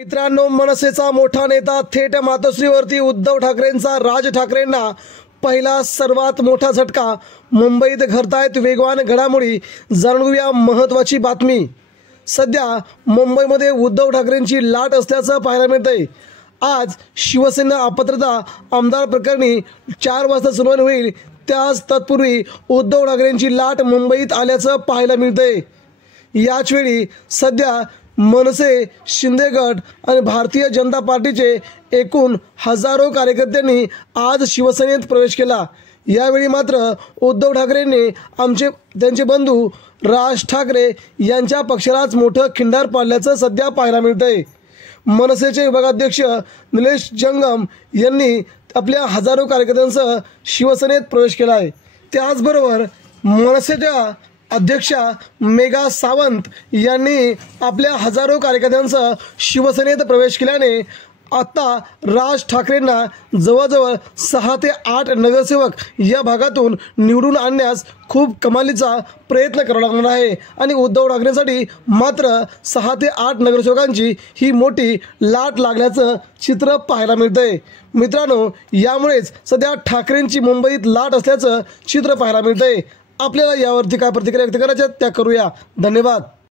मित्रांनो, मनसेचा मोठा नेता थेट मातोश्रीवरती उद्धव ठाकरेंचा राज ठाकरेंना पहिला सर्वात मोठा झटका. मुंबईत घडतायत वेगवान घडामोडी. जाणून घेऊया महत्त्वाची बातमी. सध्या मुंबईमध्ये उद्धव ठाकरेंची लाट असल्याचं पाहायला मिळतंय. आज शिवसेना अपात्रता आमदार प्रकरणी 4 वाजता सुनावणी होईल. त्याच तत्पूर्वी उद्धव ठाकरेंची लाट मुंबईत आल्याचं पाहायला मिळतंय. याच वेळी सध्या मनसे, शिंदे गट आणि भारतीय जनता पार्टीचे एकूण हजारो कार्यकर्त्यांनी आज शिवसेनेत प्रवेश केला. यावेळी मात्र उद्धव ठाकरेंनी त्यांचे बंधू राज ठाकरे यांच्या पक्षालाच मोठं खिंडार पाडल्याचं सध्या पाहायला मिळतंय. मनसेचे विभागाध्यक्ष निलेश जंगम यांनी आपल्या हजारो कार्यकर्त्यांसह शिवसेनेत प्रवेश केला आहे. त्याचबरोबर मनसेच्या अध्यक्षा मेघा सावंत यांनी आपल्या हजारो कार्यकर्त्यांसह शिवसेनेत प्रवेश केल्याने आता राज ठाकरेंना जवळजवळ 6 ते 8 नगरसेवक या भागातून निवडून आणण्यास खूप कमालीचा प्रयत्न करावा लागणार आहे. आणि उद्धव ठाकरेंसाठी मात्र 6 ते 8 नगरसेवकांची ही मोठी लाट लागल्याचं चित्र पाहायला मिळतंय. मित्रांनो, यामुळेच सध्या ठाकरेंची मुंबईत लाट असल्याचं चित्र पाहायला मिळतंय. आपल्याला यावरती काय प्रतिक्रिया व्यक्त करायच्या त्या करूया. धन्यवाद.